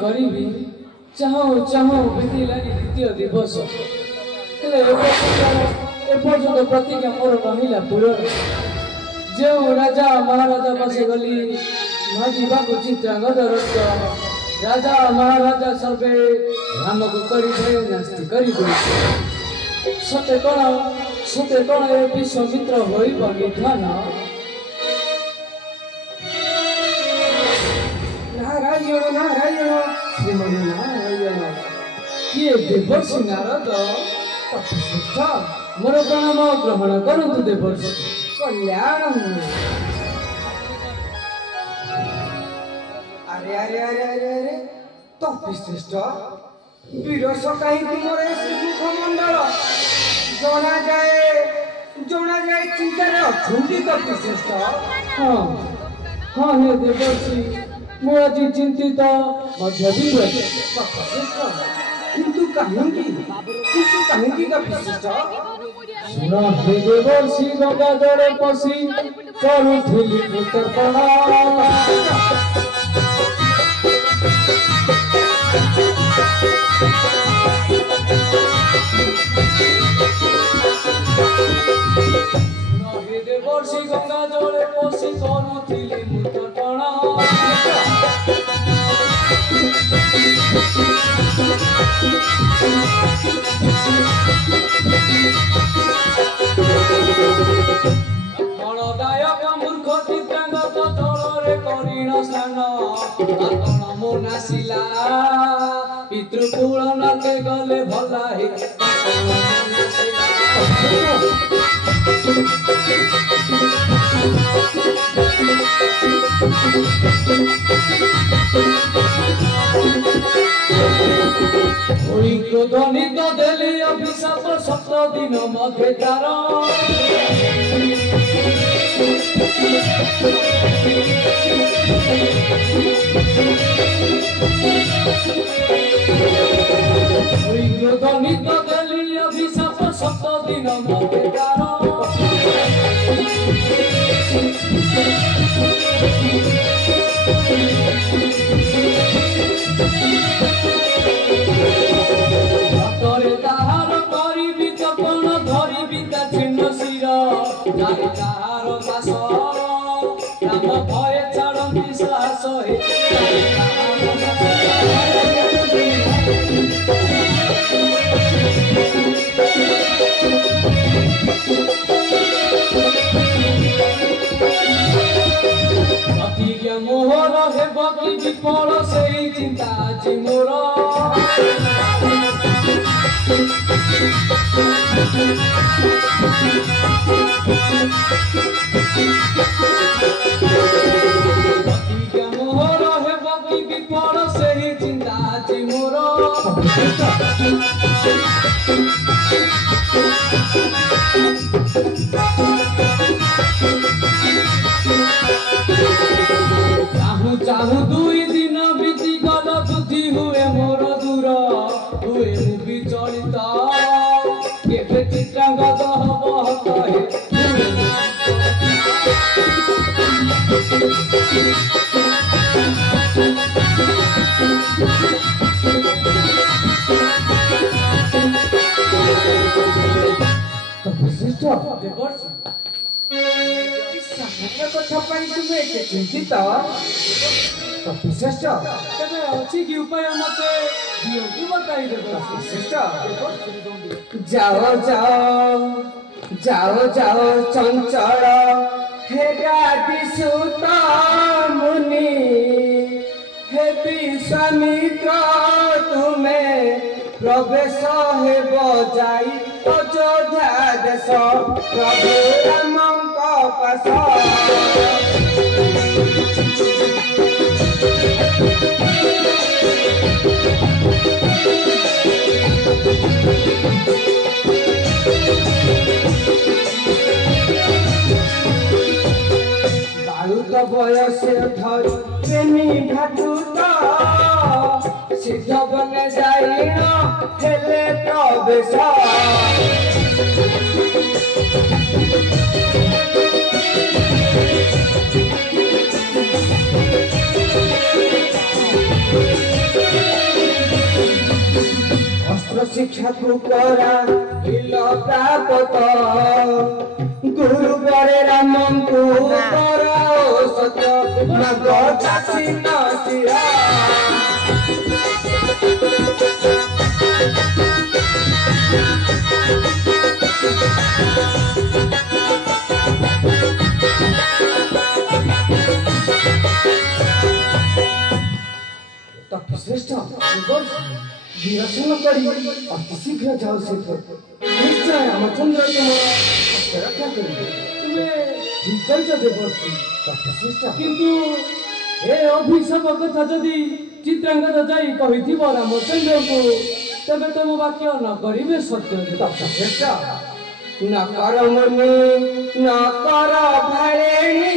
करी चाहो चाहो बीतलानी द्वितीय दिवस एपर्यंत प्रतिज्ञा मोर रहा पूरण जो राजा महाराजा बसे गली मागिबा चित्रांगद रक्त राजा महाराजा सर्वे राम को कर नास्ती कर सते कण ए विश्वमित्र निधान नारायण नारायण श्रीमन नारायण किए देवर्षि नारद तपश्रेष्ठ मोर प्रणाम ग्रहण करतु देवर्षि कल्याण अरे अरे अरे अरे अरे तपश्रेष्ठ विरस कहीं मोर मुखमंडल जना जाए चिंतार अच्छी तपश्रेष्ठ हाँ हाँ हे देवर्षि मु आज चिंतित किंतु कहीं तपश्रेष्ठ सुना हे देवर्षि गंगाधर पशी करुथिली पुत्रपणा हे देवर्षि गंगाधर पशी करुथिली पुत्रपणा फलदायक मूर्ख चित्रांगद जलरे करीण स्नान आपन मन आसिला पितृकुल नाते गले भला हे क्रोधनित देली अभिशाप 7 दिन मध्य तार क्रोधनित देली अभिशाप 7 दिन मध्य तार हातरे ताहार करिबी तपन धरिबी ता छिन्न शिर जाई ताहार दास नाम भय छाड़ती साहस हे प्रतिज्ञा मोहर हेब कि विफल से चिंता आज मोर प्रतिज्ञा मोहर हेब कि विफल से चिंता आज मोर चाहू चाहू 2 दिन बीती गल बुद्धि हुए मोर दूर हुए मु विचलित केवे चित्रांगद हब कहे कथा तुम्हें चिंतित तपश्रेष्ठ तेरे अच्छी की उपाय मते दियो की बताई दे तपश्रेष्ठ जाओ जाओ जाओ जाओ चंचल हे विसुत मुनि हे विश्वामित्र तुम्हें प्रवेश हे बजाई अयोध्या देश प्रभु रामंक पास বয়সে ধরবেনি ভাটুত সিদ্ধ বনে যাইন হেলে প্রবেশ অস্ত্র শিক্ষাକୁ করা হিল প্রাপত গুরু বরে রামଙ୍କୁ কর সত নগ চাষী নচিরা তপশ্রেষ্ঠ বিরসন করি অতি শীঘ্র যাও সেঠ নিশ্চয় রামচন্দ্র তোমার রক্ষা করিবে তুমি ঠিক কইছ দেবর্ষি তপশ্রেষ্ঠ কিন্তু এ অভিশাপ কথা যদি চিত্রাঙ্গদ যাই কহিଥିବ ରାମଚନ୍ଦ୍ରଙ୍କୁ ତେବେ ତମ ବାକ୍ୟ ନ କରିବେ ସତ୍ୟ ତପଶ୍ରେଷ୍ଠ ন কর মুনি ন কর ভাড়েণী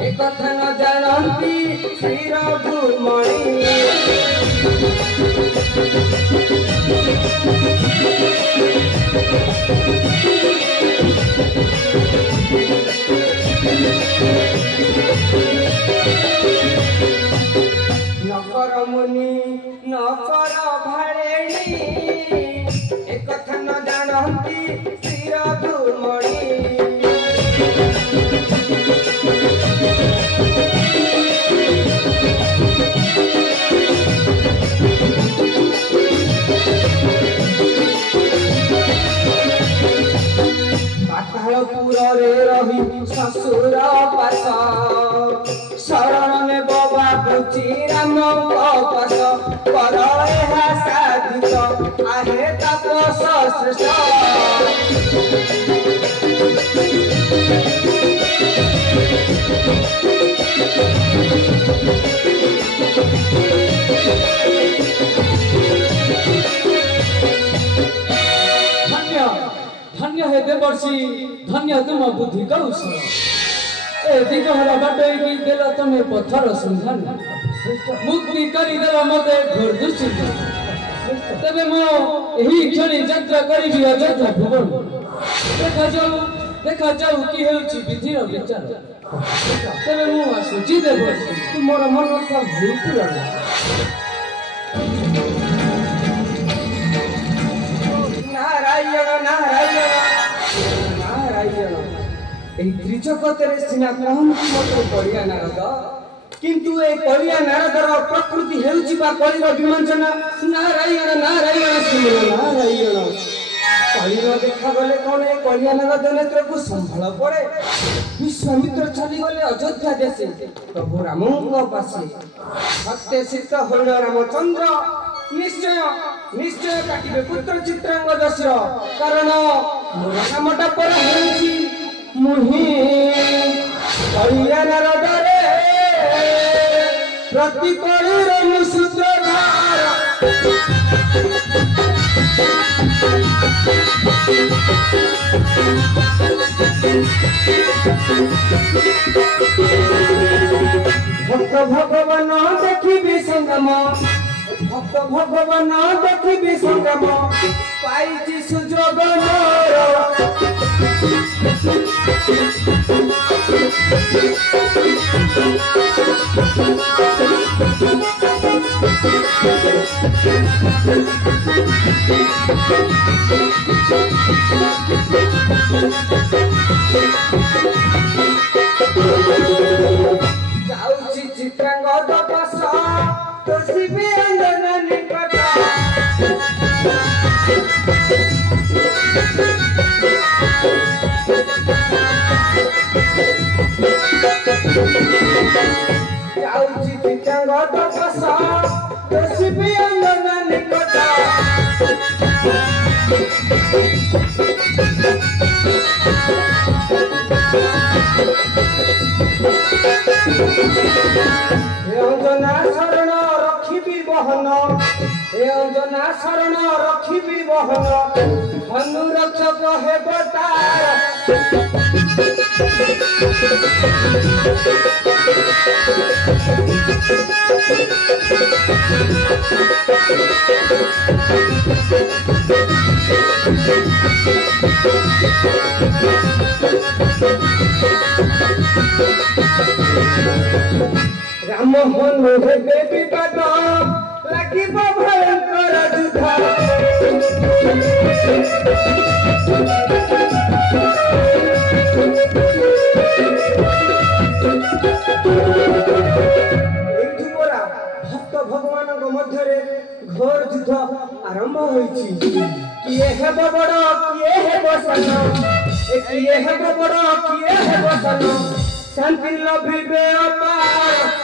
এ কথা ন জানন্তি শ্রীর গুরুমণি নকর মুনি নকর ভাড়েণী এ কথা ন জানন্তি শ্রীর গুরুমণি পাতালপুরে রহি শ্বশুর পাশ শরণ নেব বাবুচি রাম পাশ কর এহা সাধিত আহে তাপস শ্রেষ্ঠ धन्य हे देवर्षि धन्य तुम बुद्धि कौशल ए दिगहरा बाटोई देल तमे पत्थर सन्धान मुक्ति करिदेल मते घोर दुश्चिंता तेबे मो एही क्षणी यात्रा करिबि अयोध्या भुवन देखा जाऊ कि हेउछि विधिर विचार तेबे मो आसुछि देवर्षि तुमर मन का भूल पुराण नारायण नारायण नारायण এই ত্রিজগতের সিনা কহନ୍ତି মতো কଳିয়া ନାରଦ କିନ୍ତୁ এই কଳିয়া ନାରଦର ପ୍ରକୃତି ହେଉଛି ବା କଳିର ବିମଞ୍ଚନ ନାରାୟଣ ନାରାୟଣ ଶ୍ରୀ ନାରାୟଣ କଳିର ଦେଖାଗଲେ କଣ এই কଳିয়া ନାରଦ ନେତ୍ରକୁ ସମ୍ଭାଳ ପଡ଼େ ବିଶ୍ୱାମିତ୍ର ଚାଲିଗଲେ ଅଯୋଧ୍ୟା ଦେଶେ ପ୍ରଭୁ ରାମଙ୍କ ପାଶେ ସତ୍ୟ ସିଦ୍ଧ ହରିଣ ରାମଚନ୍ଦ୍ର ନିଶ୍ଚୟ ନିଶ୍ଚୟ କାଟିବେ ପୁତ୍ର ଚିତ୍ରାଙ୍ଗ ଦଶର କାରଣ ମୋର ନାମଟା ପର ହେଉଛି मुहि कलिया नारदरे प्रति कलिर मुसूत्रधार भक्त भगवान देखिबि संगम भक्त भगवान देखिबि संगम पाइछि सुजोग मोर जाउछि चित्रांग दपस तोसिबि अंगन निकट जाउछि चित्रांग दपस तोसिबि अंगन निकट योजना शरण रखिबि बहन हे अंजना शरण रखिबी बहन हनु रक्षक हे बतार राम हनु हे देवी पद লাগিব भयंकर जुधा भक्त भगवान मध्य घोर युद्ध आरंभ होइछि किए हेब बड़ किए हेब सन किए हेब बड़ किए हेब सन शांति लभिबे अपार